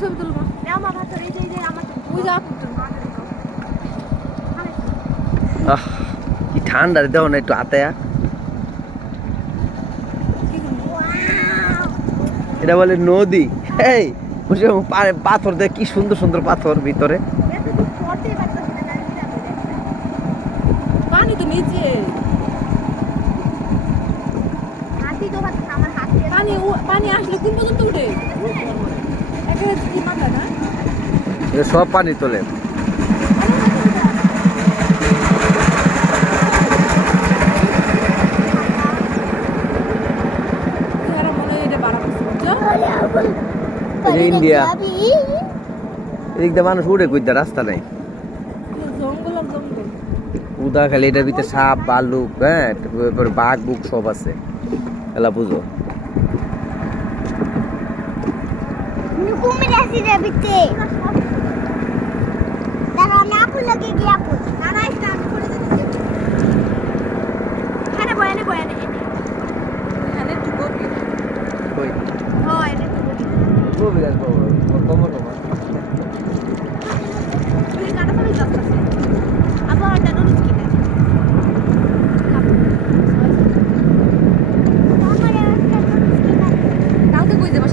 ছবি তুলবো নাও মা ভাত এই যে আমার তুই যা আহ কি ঠান্ডা রে, দেখো না একটু আতায়া। এটা বলে নদী। এই পাথর দেখ, কি সুন্দর সুন্দর পাথর ভিতরে। পানি তো নিচে, পানি আসলে কোন পর্যন্ত উঠে সব পানি তোলে। ইন্ডিয়া এদিক দিয়ে মানুষ উড়ে কইতে রাস্তা নাই, উদা খালি এটার ভিতরে সাপ ভাল্লুক, হ্যাঁ বাঘ বুক সব আছে, এলা বুঝো।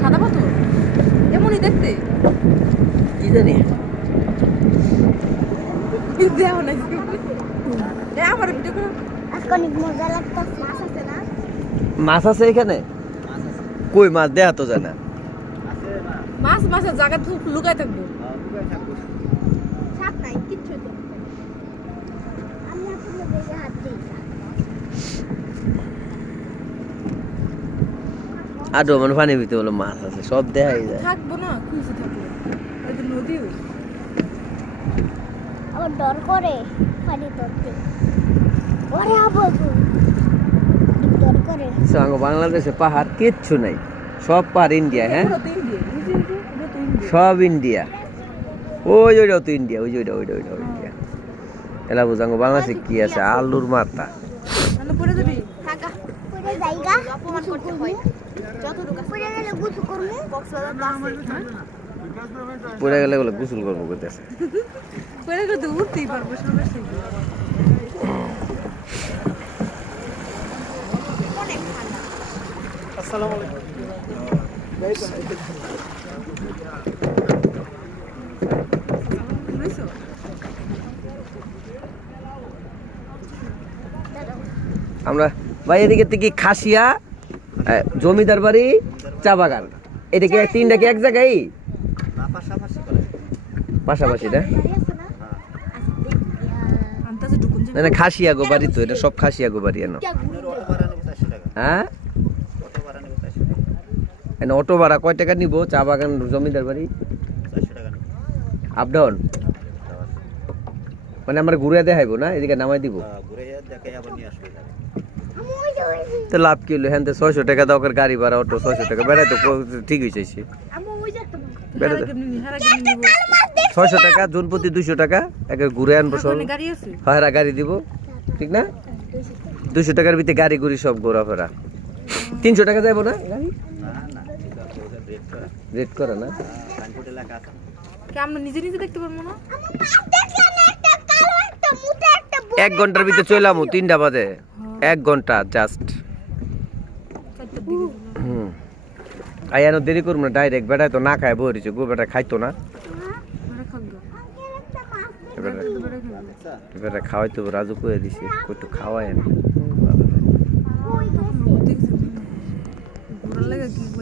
সাদা পাথর এমনই দেখতে, কি জানি মাছ আছে এখানে, কই মাছ দেখা তো যায় না। মাছ মাছের জায়গা লুকাই থাকবো। আদো মানে পানির ভিতরে হলো মাছ আছে, সব দেখাই যায়। থাকবো না খুঁজে থাকবো, ওই তো নদীও আমার ডর করে পানি ধরতে, ওরে আবার ডর করে। বাংলাদেশে পাহাড় কিচ্ছু নাই, সব পাহাড় ইন্ডিয়া। হ্যাঁ সব ইন্ডিয়া, ওই ওইটাও তো ইন্ডিয়া, ওই ওইটা ওইটা ওইটা ইন্ডিয়া। এলা বুঝাঙ্গ বাংলাদেশে কি আছে, আলুর মাথা। পড়ে গেলে বলে গোসল করবো করতেছে। উঠতেই পারবো সমস্যা। আসসালামু আলাইকুম। আমরা ভাই এদিকে থেকে খাসিয়া, জমিদার বাড়ি, চা বাগান, এদিকে তিনটা কি এক জায়গায়? পাশাপাশি না, না খাসিয়া গো বাড়ি তো, এটা সব খাসিয়া গো বাড়ি। হ্যাঁ অটো ভাড়া কয় টাকা নিব? চা বাগান জমিদার বাড়ি আপ ডাউন, মানে আমরা ঘুরে দেখাইবো না, এদিকে নামাই দিব তো লাভ কি হলো? হ্যাঁ 600 টাকা দাও গাড়ি ভাড়া, অটো 600 টাকা বেড়াই তো ঠিক হয়েছে। 600 টাকা জন প্রতি 200 টাকা একের ঘুরে আনবো সব, হারা গাড়ি দিব ঠিক না? 200 টাকার ভিতরে গাড়ি ঘুরি সব ঘোরাফেরা। 300 টাকা যাইবো না গাড়ি? রেট করা না, আমরা নিজে নিজে দেখতে পারবো না। 1 ঘন্টার ভিতরে চলাম 3টা বাজে, 1 ঘন্টা জাস্ট। আয়ানো দেরি করবো না, ডাইরেক্ট বেড়ায় তো না খায় বইছে গো, বেটা খাইতো না, এবারে খাওয়াই তো রাজু করে দিছে, একটু খাওয়াই না।